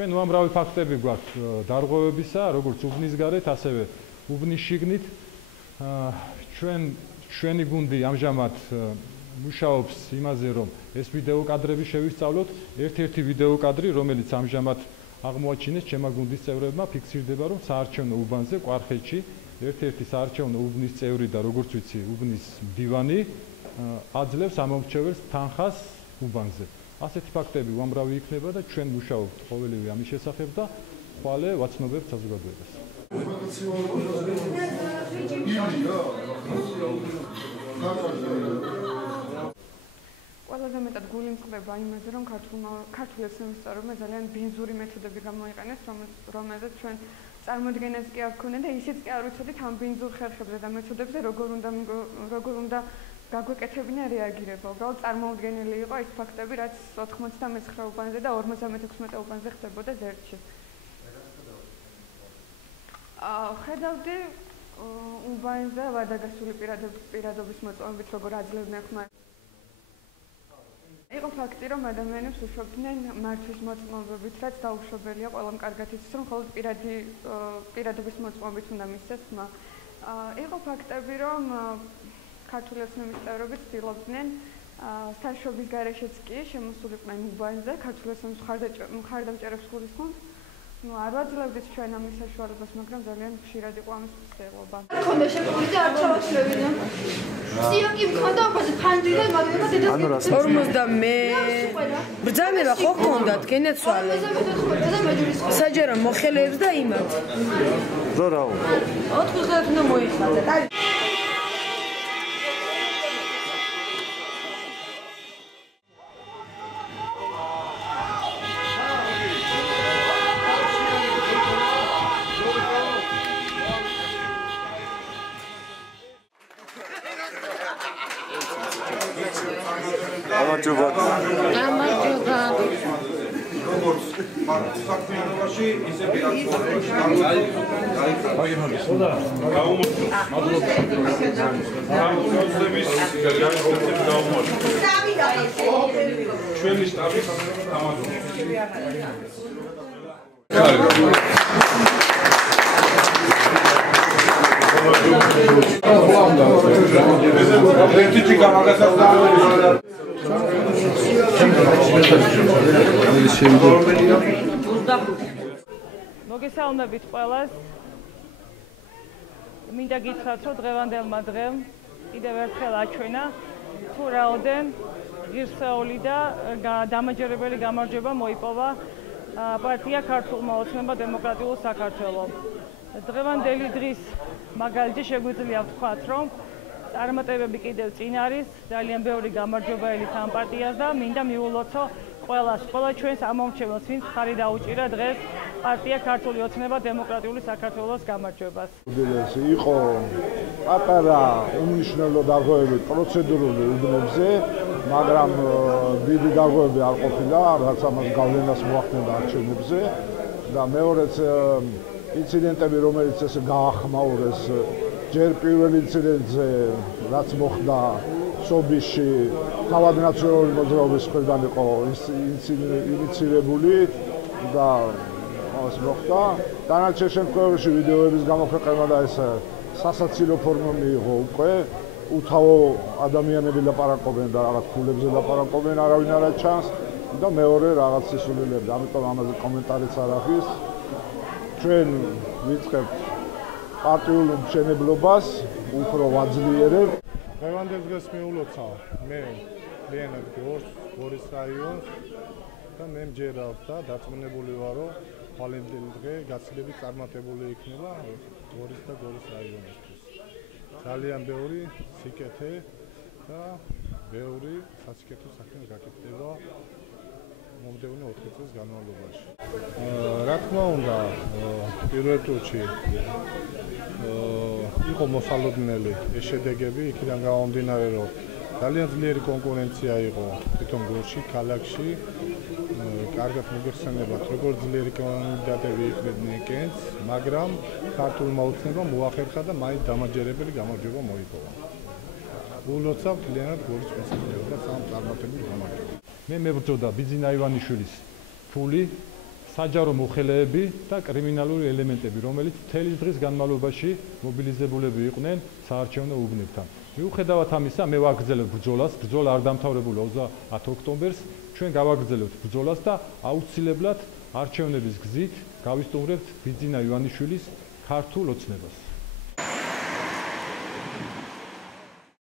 ჩვენ უამრავი ფაქტები გვაქვს დარღვევებისა, როგორც უბნის გარეთ, ასევე უბნის შიგნით. ჩვენი გუნდი ამჟამად მუშაობს იმაზე, რომ ეს ვიდეო კადრები შევისწავლოთ. ერთ-ერთი ვიდეო კადრი, რომელიც ამჟამად აღმოაჩინეს ჩემმა გუნდის წევრებმა, ფიქსირდება, რომ საარჩევნო უბანზე კვარხეთში ერთ-ერთი საარჩევნო უბნის წევრი და როგორც ვიცი, უბნის მდივანი აძლევს ამომრჩეველს თანხას უბანზე. ასეთი ფაქტები უამრავი იქნება და ჩვენ მუშაობთ ყოველივე ამის შესახებ და ხვალე ვაცნობებთ საზოგადოებას. ყველაზე მეტად გული მწყდება იმაზე, რომ ქართულ ეკონომისტებმა ძალიან ბინძური მეთოდები გამოიყენეს, რომელზეც ჩვენ წარმოდგენაც კი არ გქონდა და ისიც კი არ ვიცოდით ამ ბინძურ ხერხებზე და მეთოდებზე როგორ უნდა გაგვეკეთებინა რეაგირება. უბრალოდ წარმოუდგენელი იყო ის ფაქტები, რაც 99 უბანზე და 56 უბანზე ხდებოდა ზერთში. ხედავდი უბანზე ვადაგასული პირადობის მოწმობით, როგორ აძლევდნენ ხმას. იყო ფაქტი, რომ ადამიანებს უშვებდნენ მართვის მოწმობებით, რაც დაუშვებელია, ყველამ კარგად იცის, რომ მხოლოდ პირადობის მოწმობით უნდა მისცეს ხმა. იყო ფაქტები, რომ ქართული ოცნების ცდილობდნენ საშობის გარეშეც კი შემოსულიყვნენ უბანზე, ქართული ოცნების მხარდამჭერებს გულისხმობ. არ ვაძლევდით ჩვენ ამის საშუალებას, მაგრამ ძალიან ხშირად იყო ამის მცდელობა. მქონდა შეფული და არ ჩავაშლებინა. სიოკი მქონდა, აბაზე ფანჯი და მაგრამ დედას 50 ბრძანება ხო გქონდათ, გენეცვალე. საჯარო მოხელეებს და იმათ. რაო. 4 ხელი უნდა მოიხადა. მოგესალმებით ყველას. მინდა გითხრათ, რომ დღევანდელმა დღემ კიდევ ერთხელ აჩვენა თუ რაოდენ ღირსეული და დამაჯერებელი გამარჯვება მოიპოვა პარტია ქართულმა ოცნებამ დემოკრატიულ საქართველოს. დღევანდელი დღის მაგალითი შეგვიძლია ვთქვათ, რომ წარმატებები კიდევ წინ არის, ძალიან ბევრი გამარჯვება ელით ამ პარტიას და მინდა მიულოცო ყველა ჩვენს ამომრჩეველს, ვინც ხარი დაუჭირა დღეს პარტია ქართული ოცნება დემოკრატიული საქართველოს გამარჯვებას. იყო პატარა უმნიშვნელო დარღვევები პროცედურული უბნებზე, მაგრამ დიდი დარღვევები არ ყოფილა, რაც ამას გავლენას მოახდენდა არჩევნებზე და მეორეც ინციდენტები, რომელიც ესე გაახმაურეს ჯერ პირველ ინციდენტზე, რაც მოხდა სობიში, თავად ნაციონალური მოძრაობის მხრიდან იყო ინიციირებული და ამას მოხდა. დანარჩენ შემთხვევებში ვიდეოების გამოქვეყნება და ეს სასაცილო ფორმა მიიღო უკვე. უთავო ადამიანები ლაპარაკობენ და რაღაც ფულებზე ლაპარაკობენ, არავინ არ აჩანს და მეორე რაღაც სისულელები, ამიტომ ამაზე კომენტარიც არ აქვს. ჩვენ ვიწყებთ პარტიულ მშენებლობას, უფრო ვაძლიერებთ. დღევანდელ დღეს მიულოცა მე ლიანად გორის რაიონს და მე მჯერავ და დაწმუნებული ვარ, რომ თვალინდელი დღე გაცილებით წარმატებული იქნება გორის და გორის რაიონისთვის. ძალიან ბევრი სიკეთე და ბევრი სასიკეთო საქმე გაკეთდება მომდევნო 4 წლის განმავლობაში. რა თქმა უნდა, პირველ რიგში იყო მოსალოდნელი ეს შედეგები, იქიდან გამომდინარე, რომ ძალიან ძლიერი კონკურენცია იყო თვითონ გორში, ქალაქში. კარგად მოგეხსენებათ, როგორ ძლიერი კანდიდატები იყვნენ კენს, მაგრამ ქართულმა ოცნებამ მოახერხა და მაინც დამაჯერებელი გამარჯვება მოიპოვა. ულოცავთ ლიანად გორის მოსახლეობას და სამ წარმატებულ გამარჯვებას. მე მებრძოდა ბიძინა ივანიშვილის ფული საჯარო მოხელეები და კრიმინალური ელემენტები, რომელიც მთელი დღის განმავლობაში მობილიზებულები იყვნენ საარჩევნო უბნებთან. მიუხედავად ამისა, მე ვაგრძელებ ბრძოლას, ბრძოლა არ დამთავრებულა 30 ოქტომბერს, ჩვენ გავაგრძელებთ ბრძოლას და აუცილებლად არჩევნების გზით გავისტუმრებთ ბიძინა ივანიშვილის ქართულ ოცნებას.